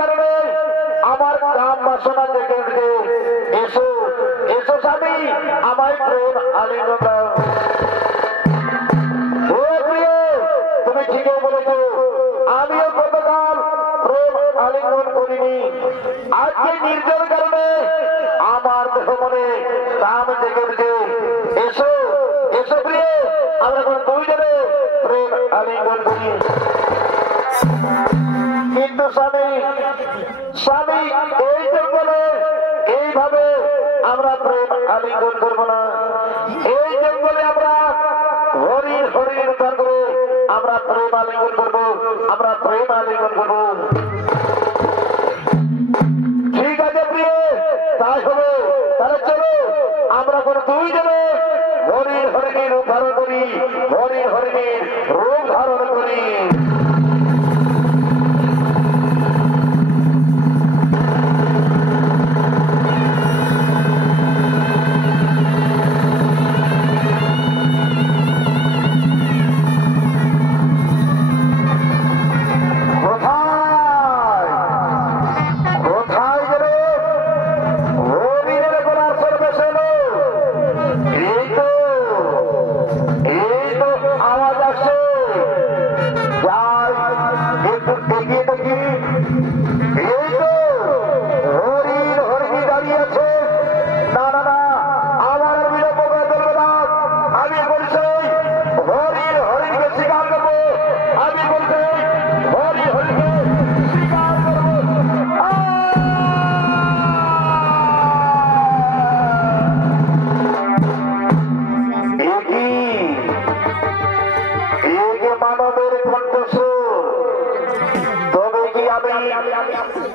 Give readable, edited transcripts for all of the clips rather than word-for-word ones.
কারণে আমার কাম বাসনা জেগে উঠে। এসো এসো স্বামী, আমার প্রেম আলিঙ্গন দাও। তুমি ঠিকই বলেছো, আমিও গতকাল প্রেম আলিঙ্গন করিনি। আজকে নির্জল কারণে আমার দেহ মনে কাম জেগে উঠে। এসো এসো প্রিয়, আমরা এখন দুইজনে প্রেম আলিঙ্গন করি। কিন্তু স্বামী স্বামী এই জঙ্গলে এইভাবে আমরা প্রেম আলিঙ্গন করবো না। এই জঙ্গলে আমরা হরিণ হরিণ উদ্ধার করে আমরা প্রেম আলিঙ্গন করবো, আমরা প্রেম আলিঙ্গন করবো। ঠিক আছে প্রিয়, তাই হবে। তাহলে চলো আমরা কোনো দুইজনে হরিণ হরিণীর রূপ ধারণ করি, হরিণ হরিণীর রূপ ধারণ করি।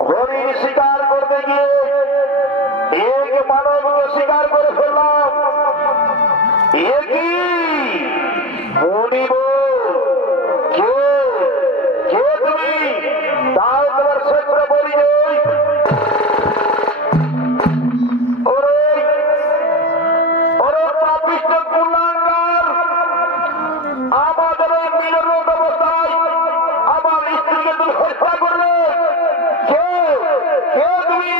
হরিণ শিকার করতে গিয়ে এক মানবকে শিকার করে ফেললাম। এ কি মনিব? কে কে তুমি? তাও তোমার ক্ষেত্রে বলি আমাদের মিলন অবস্থায় আমার স্ত্রীকে তুমি হত্যা করলে। কে কে তুমি?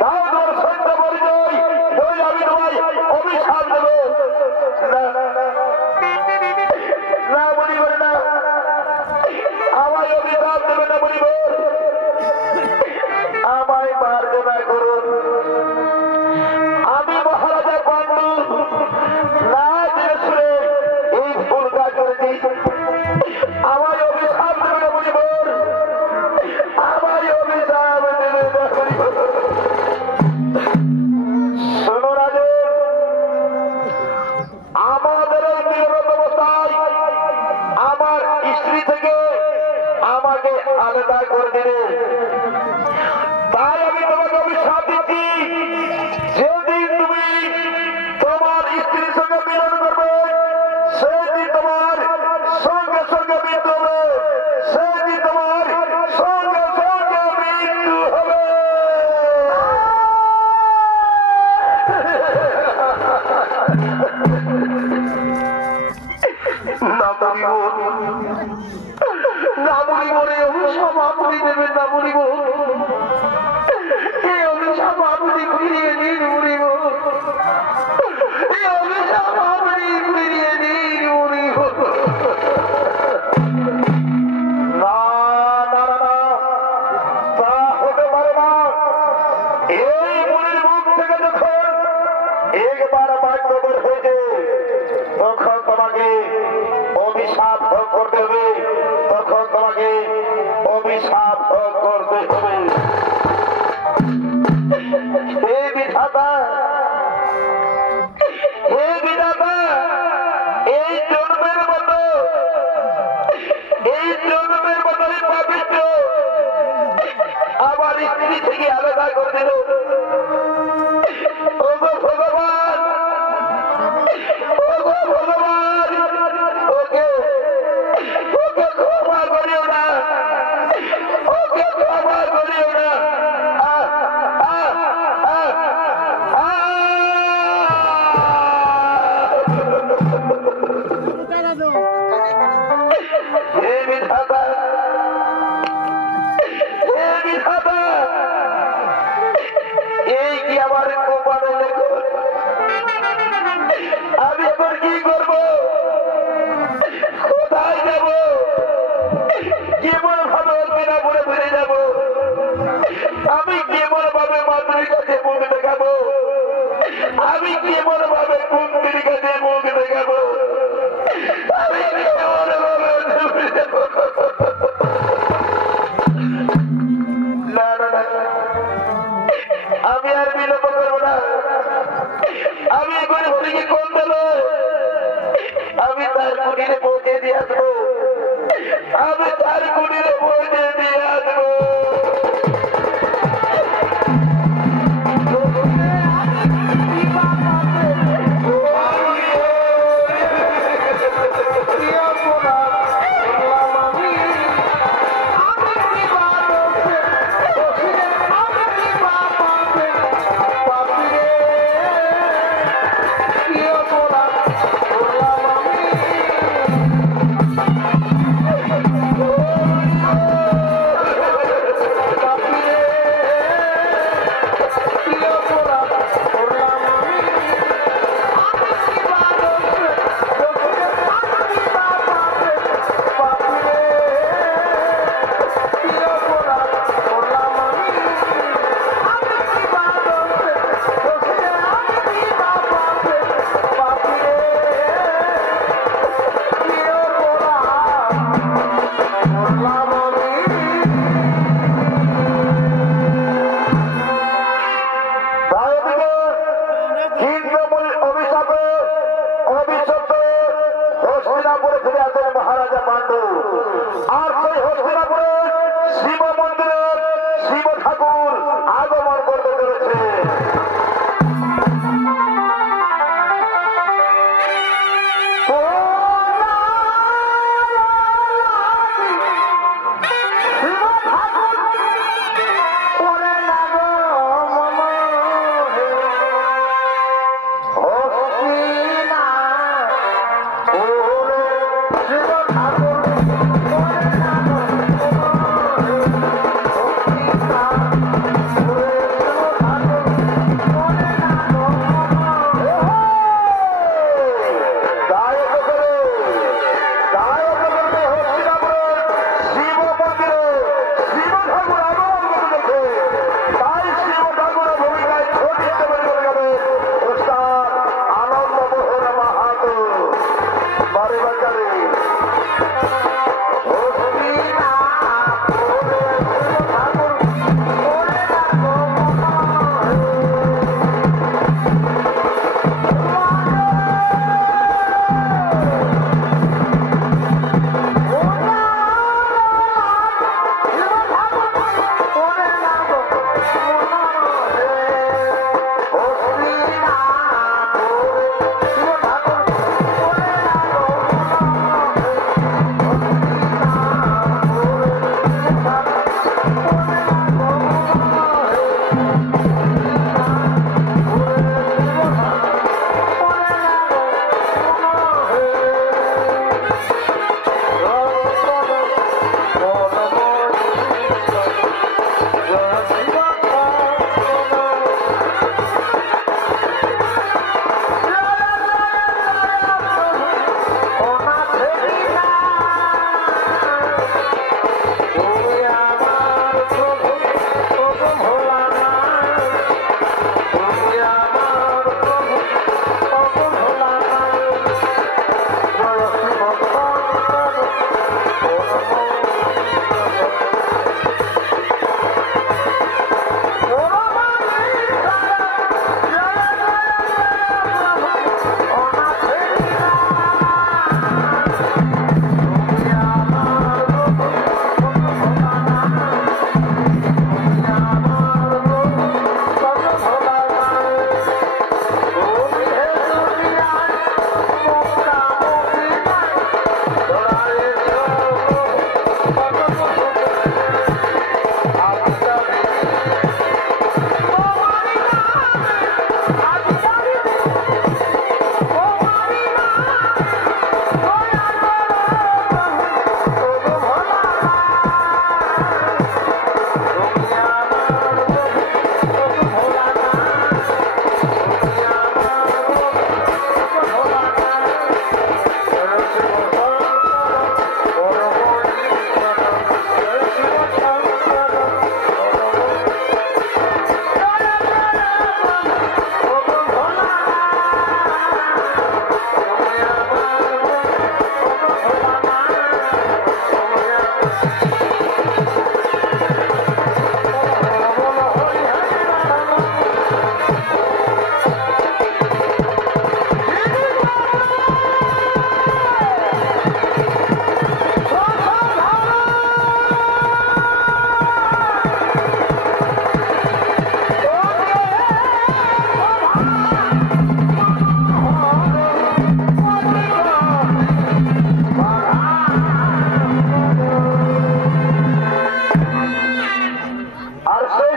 তাও তোমার সত্য পরিচয়, আমি তোমায় অভিশাপ দেব। না বলিব না, আমায় অভিশাপ দেবে না বলিব, আমায় মার্জনা করুন। আমি মহারাজা পান্ডু না জেনে শুনে এই ভুল কাজ করেছি। আমায় অভিশাপ দেবে না বলিব, আমায় অভিশাপ দেবে না বলিব। শোনো রাজন, আমাদের এই নিরত অবস্থায় আমার স্ত্রী থেকে আমাকে আলাদা করে দিলে। তাই আমি তোমাকে অভিশাপ দিচ্ছি, যেদিন তুমি তোমার স্ত্রীর সঙ্গে মিলন করবে সেদিন তোমার সঙ্গে সঙ্গে মৃত্যু হবে, সেদিন তোমার সঙ্গে সঙ্গে মৃত্যু হবে। না বলিব রে, অভিশাপ আপনি দেবেন না বলিব। এই অভিশাপ আপনি ফিরিয়ে দিন বলিব, এই অভিশাপ আপনি ফিরিয়ে দিন বলিব। না না না, তা হতে পারে না। এই মনের মুখ থেকে যখন একবার বাক্য বের হয়েছে তখন তোমাকে অভিশাপ ভোগ করতে হবে, তখন তোমাকে অভিশাপ ভোগ করতে হবে। হে বিধাতা, হে বিধাতা, এই জন্মের মতো পাপিষ্ঠ আমার স্ত্রী থেকে আলাদা করে দিল। ওগো ভগবান, ওগো ভগবান, ওকে ওকে ক্ষমা করিও না, ওকে ক্ষমা করিও না। হে বিধাতা, হে বিধাতা, দিয়ে মুখ দেখাবো আমি না না না আমি আর বিলম্ব করবো না আমি করে থেকে কোন দেবো আমি তার কুটিরে পৌঁছে দিয়ে আসবো আমি তার কুটিরে পৌঁছে দিয়ে আসবো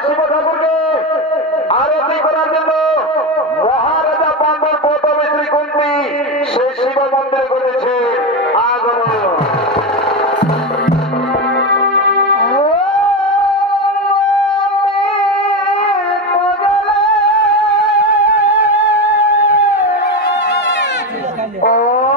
শিব ঠাকুরকে আরতি করার জন্য মহারাজা পাণ্ডব প্রথমে শ্রীকুন্তি সেই শিব মন্দিরে করেছে আগমন। Oh,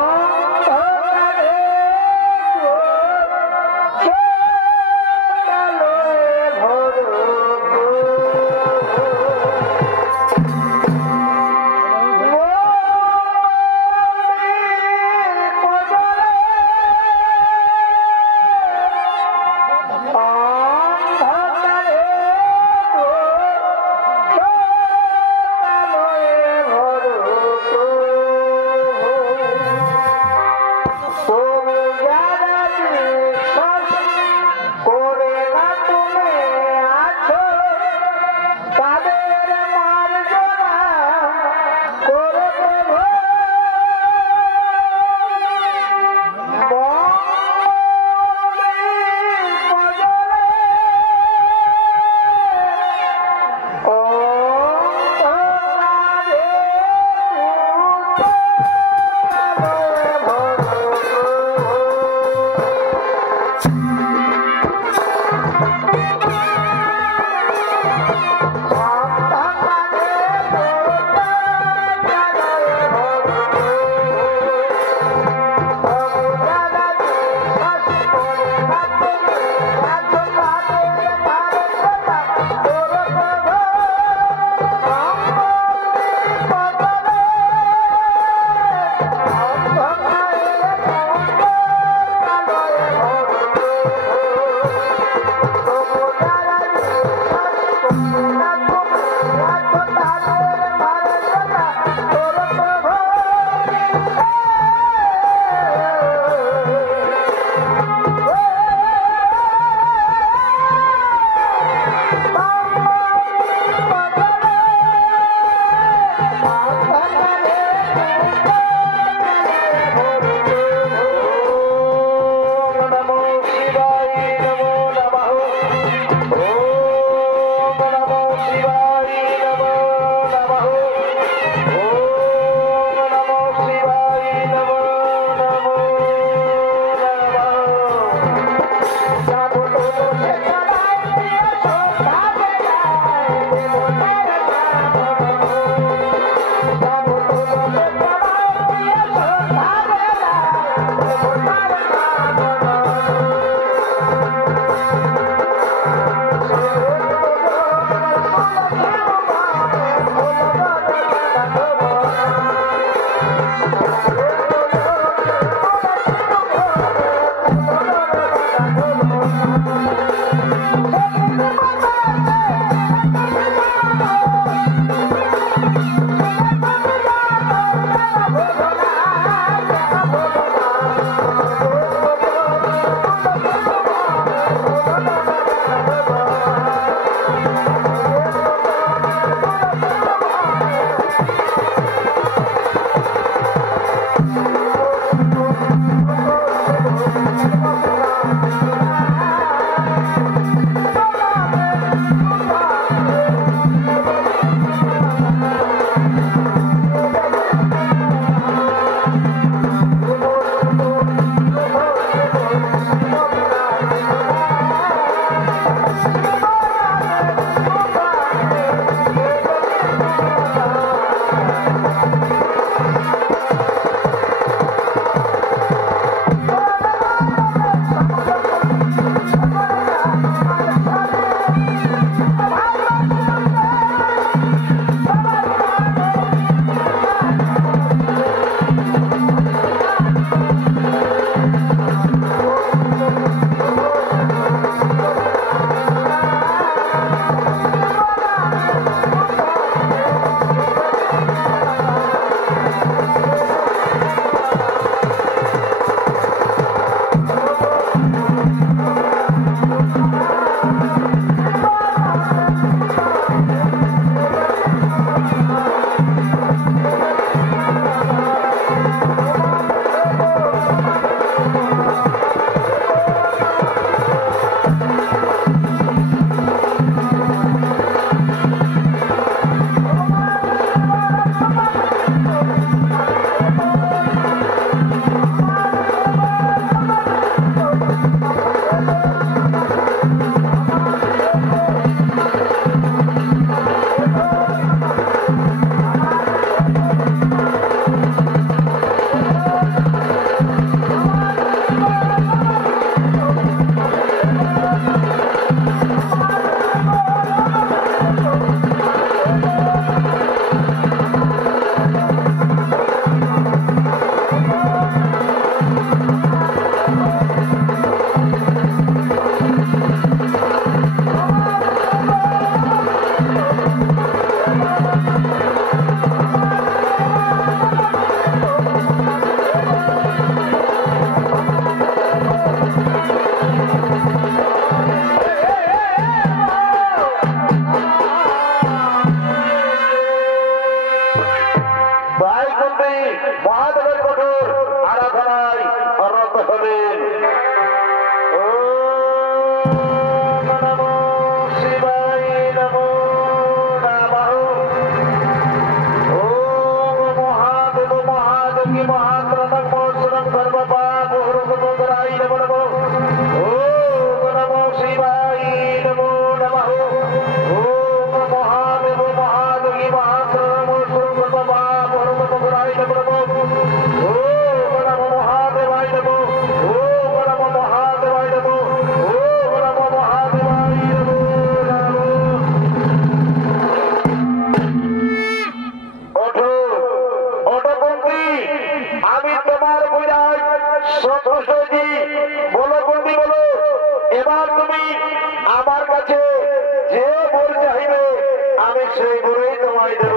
সেই বড়ই তোমায় দেব।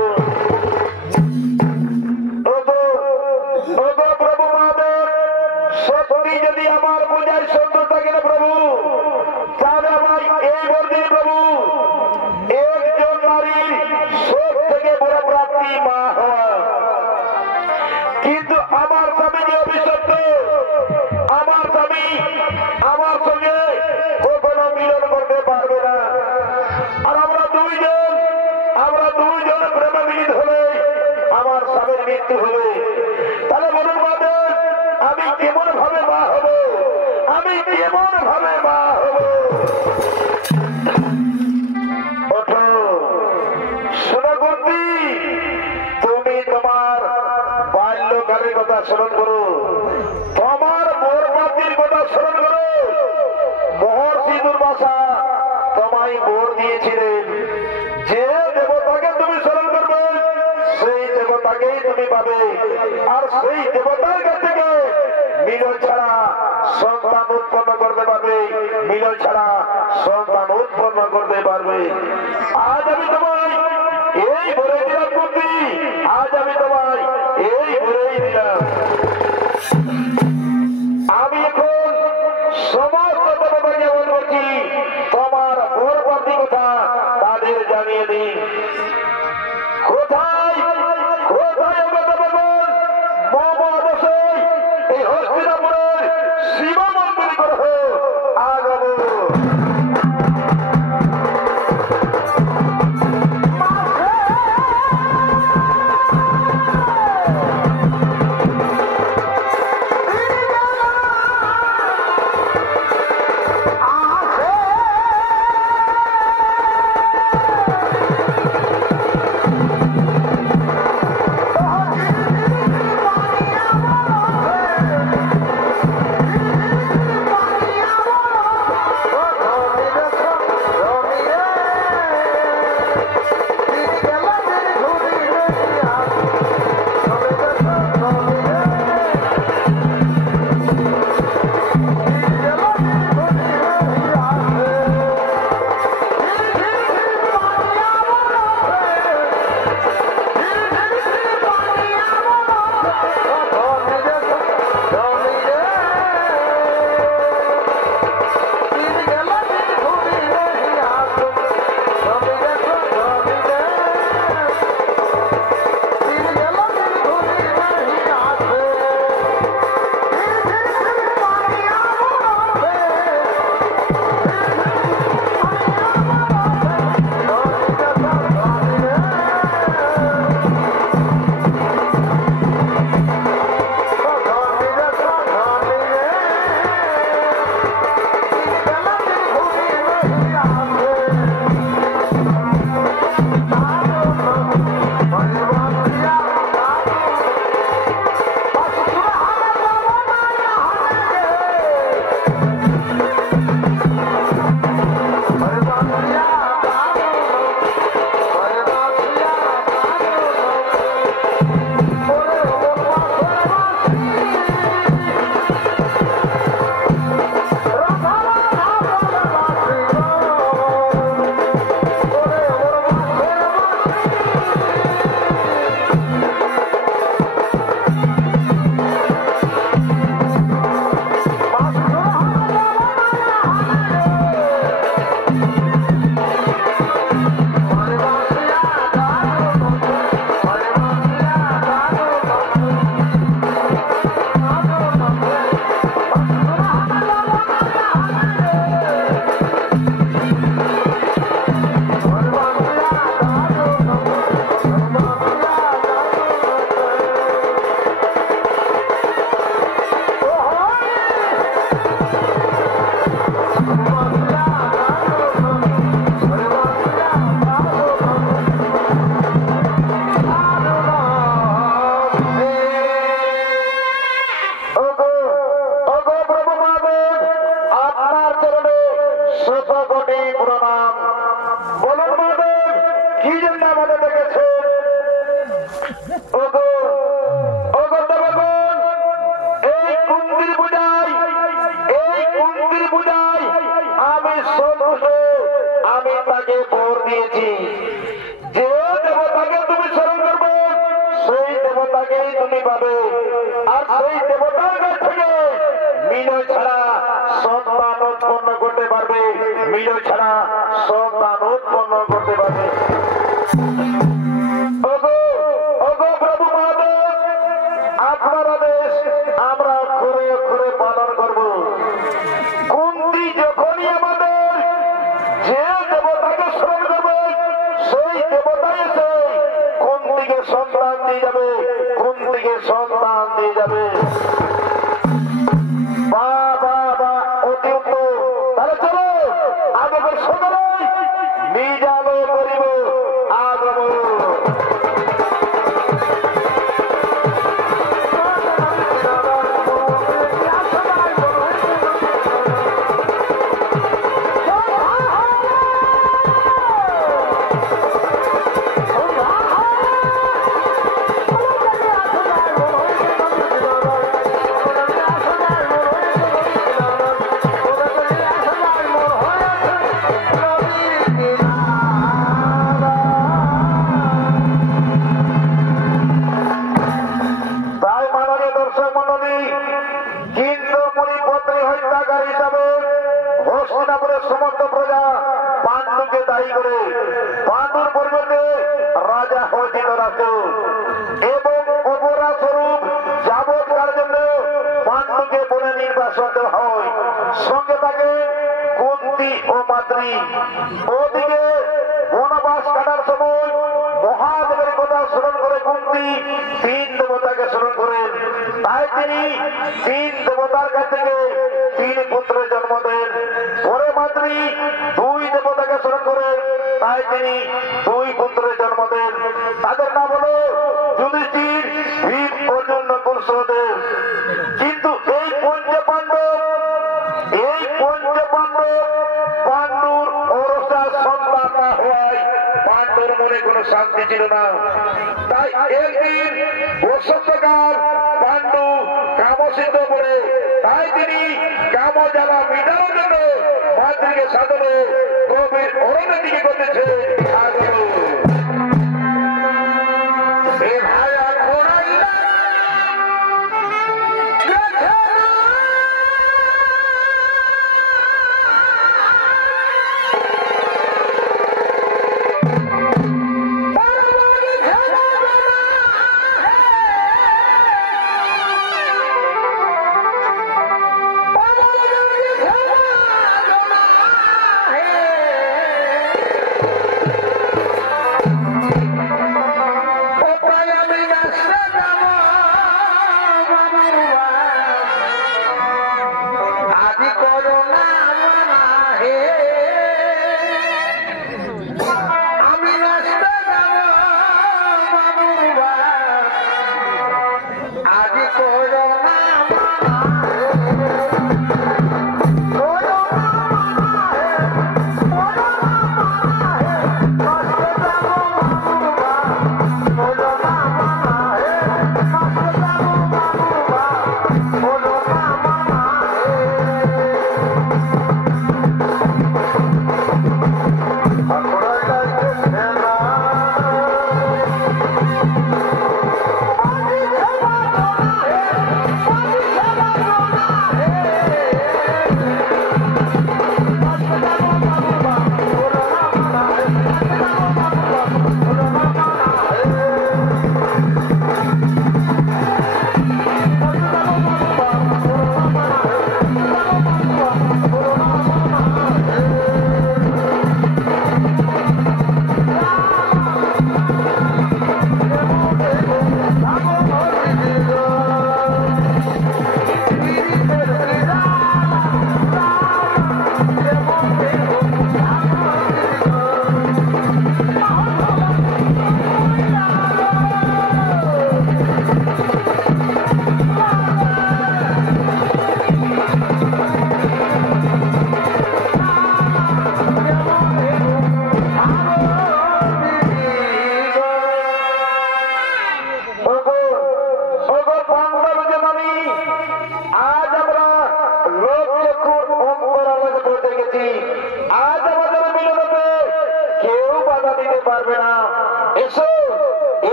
প্রভু মহাদেব, সত্যি যদি আমার পূজায় সত্য থাকে না প্রভু, তাহলে আমার এই বর্দিন প্রভু একজন নারীর সব থেকে বড় প্রাপ্তি মা হওয়া। কিন্তু আমার স্বামী যে অভিশপ্ত, আমার স্বামী আমার সঙ্গে কখনো মিলন করতে পারবে না। আর আমরা দুইজন প্রেমে মিলিত হলে আমার স্বামীর মৃত্যু হবে। তাহলে বলুন মাদের, আমি কেমন ভাবে মা হব? আমি কেমন ভাবে মা হব? ওঠো সোনাগুন্দি, তুমি তোমার বাল্যকালের কথা স্মরণ করো, তোমার মোরপাতির কথা স্মরণ করো। মহর্ষি দুর্বাসা তোমায় বোর দিয়েছিলেন, যে দেবতাকে তুমি স্মরণ করবে সেই দেবতাকেই তুমি পাবে। আর সেই দেবতার কাছ থেকে মিলন ছাড়া সন্তান উৎপন্ন করতে পারবে, মিলন ছাড়া সন্তান উৎপন্ন করতে পারবে। আজ আমি তোমায় এই বলে দিলাম বুদ্ধি, আজ আমি তোমায় এই বলেই দিলাম। আমি এখন সমস্ত দেবতাকে বলছি, তোমার বরপাতি কথা তাদের জানিয়ে দিন। কোথায় কোথায় আমরা দেবগণ মহাদেশে এই হস্তিনাপুরের শিব মন্দির গ্রহ আগব। আমি তাকে বর দিয়েছি যে মিলন ছাড়া সন্তান উৎপন্ন করতে পারবে। প্রভু মহাদেব, আপনার আদেশ আমরা ঘুরে ঘুরে পালন করব। কুন্তি যখনই আমাদের যে দেবতাকে স্মরণ করবে, সেই দেবতা এসে কুন্তিকে সন্তান দিয়ে যাবে, কুন্তিকে সন্তান দিয়ে যাবে। অতি উত্তম। তাহলে চলো আগে সকলেই নিজালো করিব আগমন। সমস্ত প্রজা পাণ্ডুকে দায়ী করে পাণ্ডুর পরিবর্তে রাজা হয়েছিল রাষ্ট্র এবং অপরা স্বরূপ যাবৎকার জন্য পাণ্ডুকে বলে নির্বাসন দেওয়া হয়। সঙ্গে থাকে কুন্তি ও মাদ্রি। ওদিকে বনবাস কাটার সময় মহাদেবের কথা স্মরণ করে কুন্তি তিন দেবতাকে স্মরণ করেন। তাই তিনি তিন দেবতার কাছ থেকে তিন পুত্রের জন্ম দেন। পরে মাদ্রি দুই দেবতাকে স্মরণ করেন, তাই তিনি দুই পুত্রের জন্ম দেন। তাদের নাম হলো যুধিষ্ঠির, ভীম, অর্জুন, নকুল, সহদেব। কিন্তু এই পঞ্চ পাণ্ডব পাণ্ডুর ঔরসা সন্তান না হওয়ায় পাণ্ডুর মনে কোনো শান্তি ছিল না। তাই একদিন বসন্তকাল পাণ্ডু কামসিদ্ধ করে, তাই তিনি কাম জ্বালা মিটানোর জন্য মাতৃকে সাধনে গভীর অরণ্যের দিকে করতেছে।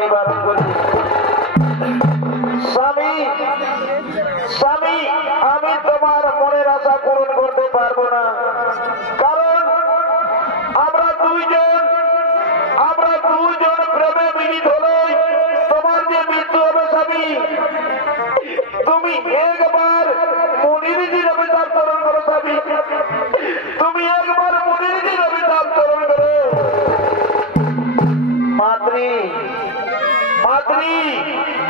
নিবারণ করি। স্বামী আমি তোমার মনের আশা পূরণ করতে পারবো না, কারণ আমরা দুইজন প্রেমে মিলিত হলেই তোমার যে মৃত্যু হবে স্বামী, তুমি একবার মনিরজির অভিশাপ চরণ করো স্বামী, তুমি একবার মনিরজির অভিশাপ চরণ করো। মাতৃ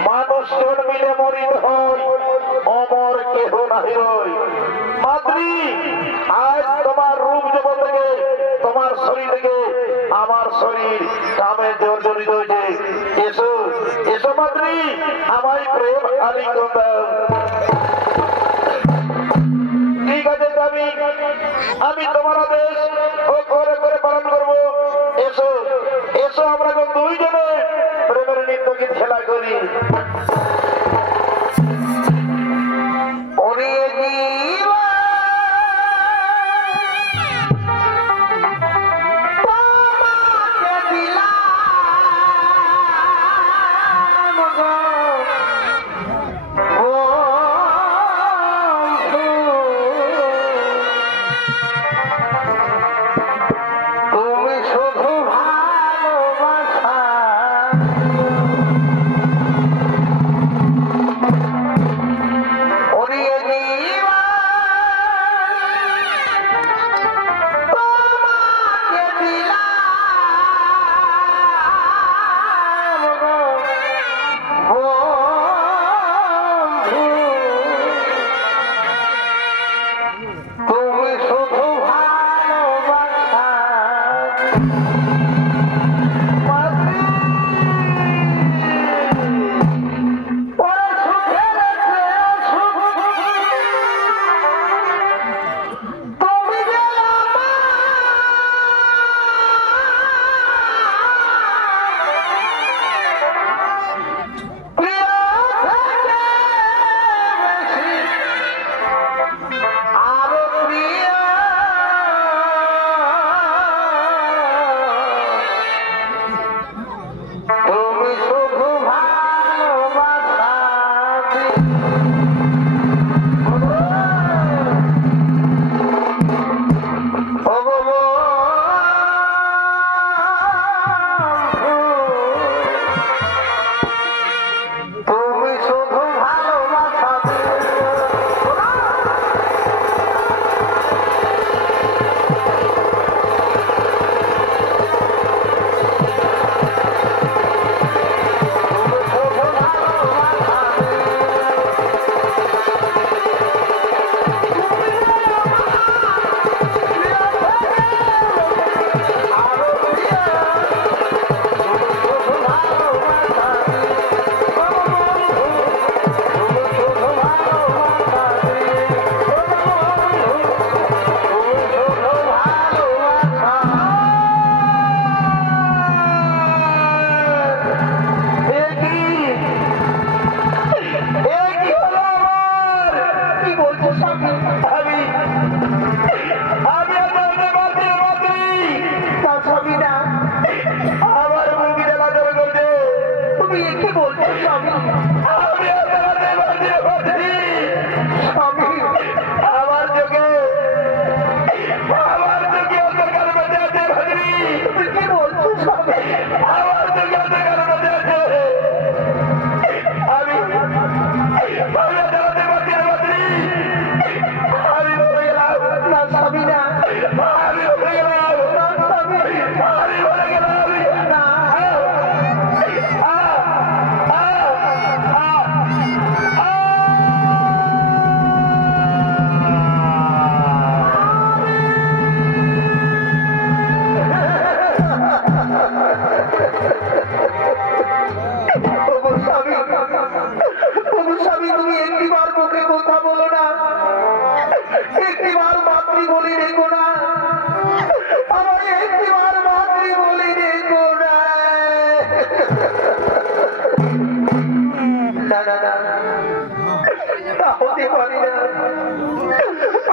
মানুষ জন্মিলে মরিত হয়, অমর কেহ নাহি রয়। মাতৃ আজ তোমার রূপ জগৎ থেকে, তোমার শরীর থেকে আমার শরীর কামে জর্জরিত হয়েছে। এসো এসো মাতৃ, আমায় প্রেম আলিঙ্গন দাও। ঠিক আছে স্বামী, আমি তোমার আদেশ করে করে পালন করবো। এসো এসো, আমরা দুইজনে প্রেমের নৃত্য গীত খেলা করি।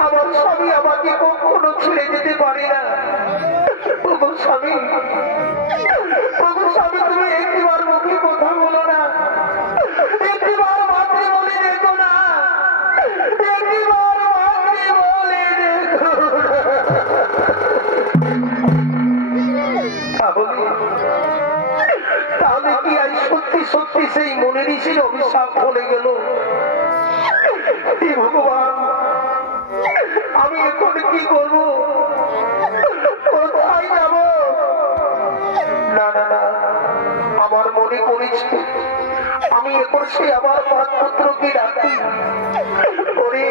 আমার স্বামী আমাকে কখনো ছেড়ে যেতে পারে না। স্বামী তুমি একটিবার মুখে কথা বলো না, একটিবার মাতৃ বলে দেখো না। সেই মনে ঋষির অভিশাপ বলে গেল। হে ভগবান, আমি এখন কি করবো, কোথায় যাব? না না না, আমার মনে পড়েছে আমি এখন সে আমার পাঁচ পুত্রকে ডাকি। ওরে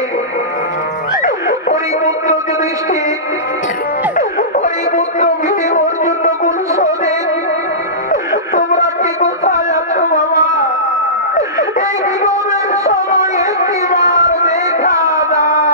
ওরে পুত্র যুধিষ্ঠির, ওরে পুত্র ভীম, অর্জুন, নকুল, সহদেব, তোমরা কি কোথায় আছো বাবা? এই বিগমের সময় একটিবার দেখা দাও।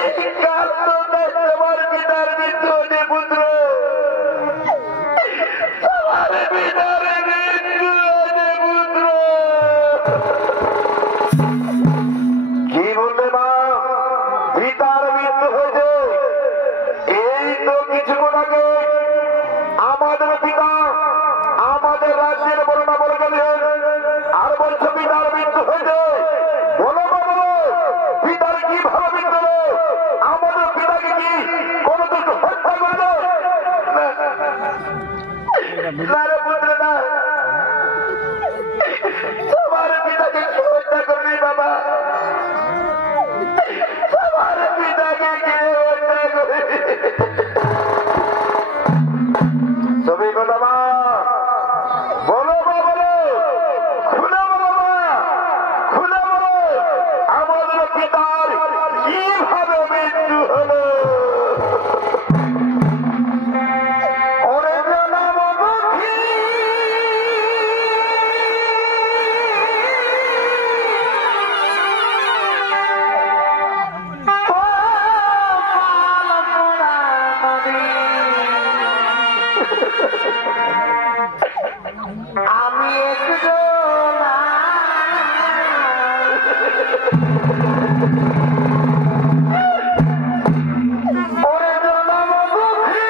এই কাল তো তোমার পিতার মৃত্যু হতে পুত্র বলছো পিতার মৃত্যু হয়েছে, বলো বলো পিতার কি ভালো মৃত্যু হলো? আমাদের পিতাকে কি কোনো কিছু হত্যা করলো? না রে পুত্র না, তোমার পিতাকে কি হত্যা করবি বাবা? তোমার পিতাকে কে হত্যা করবি? তুমি কথা মা বলো মা, বলো খুলে বলো মা, খুলে বলো আমাদের পিতার কিভাবে মৃত্যু হলো? ওরে জনম দুঃখী আমি ওরে জনম দুঃখী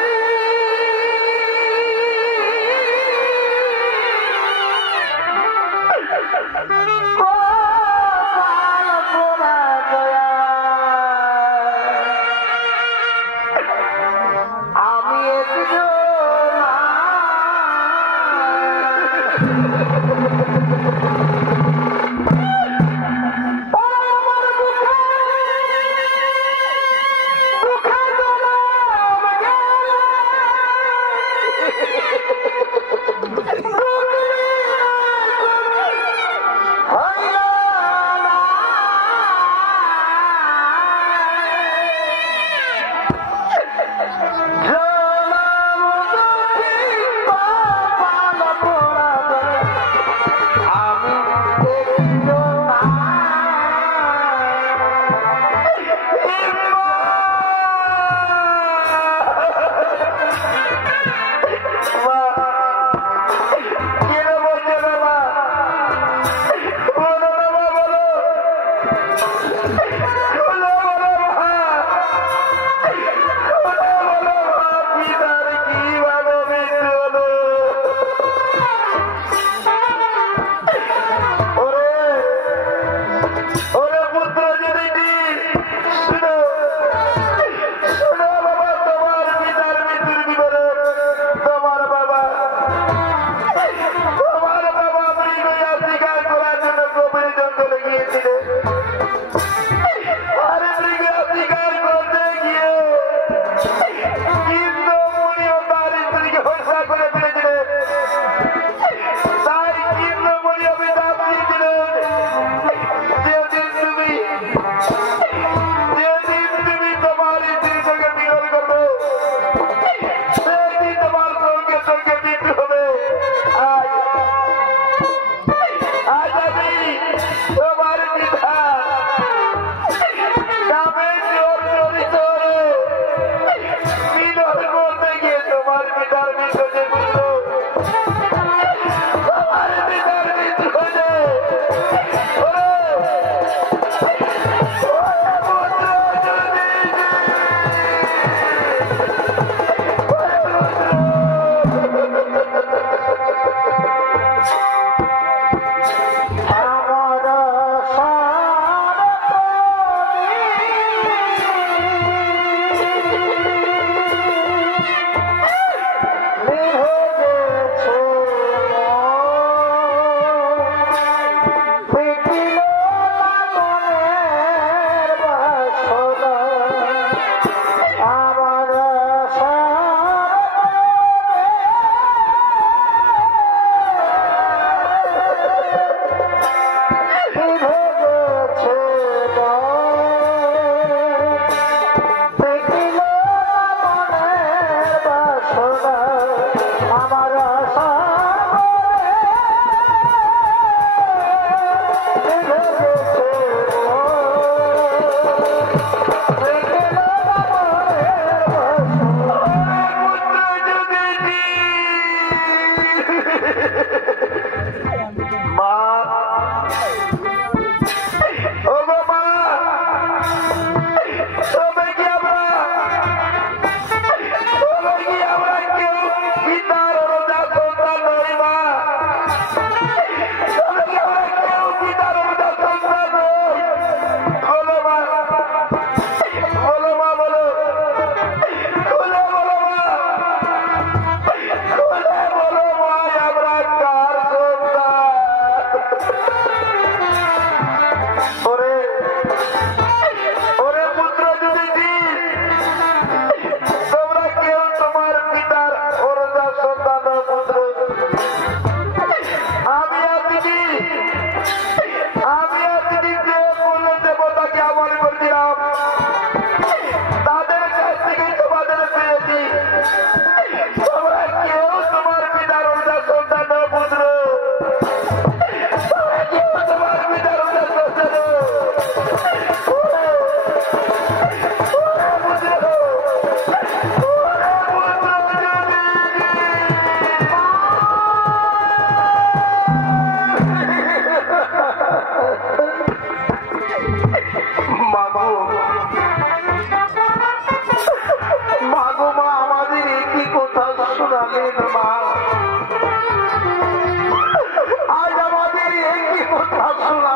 আমি Oh!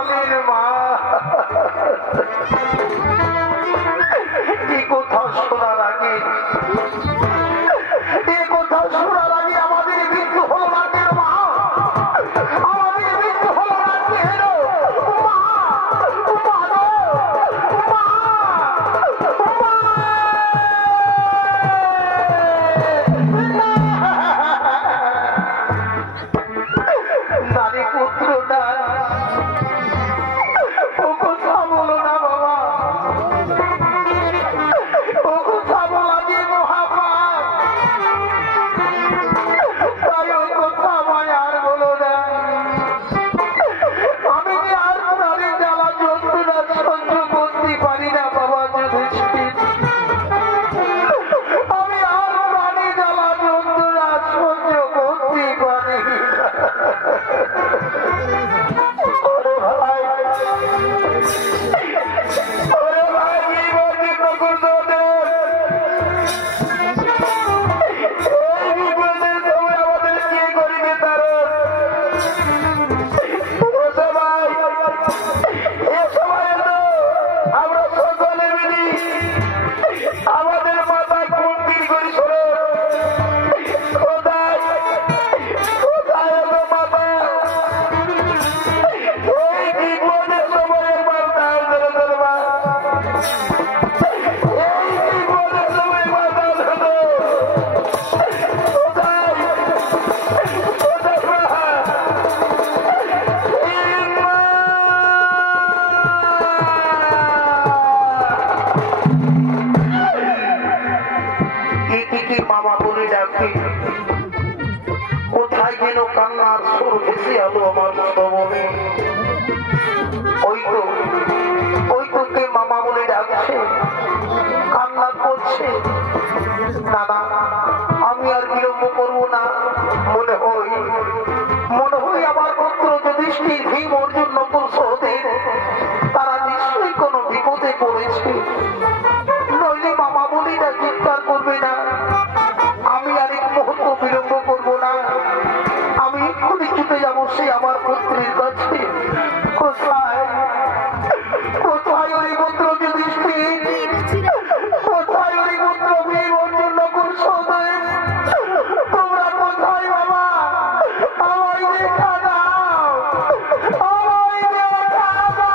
স্বামীর মা এই কথা শোনার আগে আমাদের মৃত্যু হলো না কেন মা? আমাদের মৃত্যু হলো না কেন মা? নারী পুত্রটা ও কথা বলো না বাবা, ও কথা বলা যে মহাপাপ, তাই ও কথা আমায় আর বলো না। আমি যে আর নারী জ্বালা যন্ত্রণা সহ্য করতে পারি না বাবা যুধিষ্ঠির, আমি আর নারী জ্বালা যন্ত্রণা সহ্য করতে পারি না। আমাদের মাথায় কুন্তির করি সরে কোথায় কোথায় মাথা এই বিপদের সময় মাথা ধরে ধরবা, এই বিপদের সময় মাথা ধরো কোথায় কোথায় এদিকে মামা বলে ডাকে, কোথায় যেন কান্নার সুর ভেসে আলো আমার শ্রবণে। ওই তো কে মামা বলে ডাকছে, কান্না করছে। দাদা আমি আর বিলম্ব করবো না, মনে হয় আমার পুত্র যুধিষ্ঠির, ভীম, অর্জুন, নকুল, সহদেব তারা নিশ্চয়ই কোনো বিপদে পড়েছে, নইলে মামা বলিটা চিৎকার করবে না। আমি আর এক মুহূর্ত বিলম্ব করবো না, আমি এক্ষুনি ছুটে যাবো সে আমার পুত্রের কাছে। কোথায় কোথায় ওই পুত্র যুধিষ্ঠির, কোথায় ওই পুত্র ভীম, অর্জুন, নকুল, সহদেব, তোমরা কোথায় বাবা? আমায় দেখা দাও, আমায় দেখা দাও।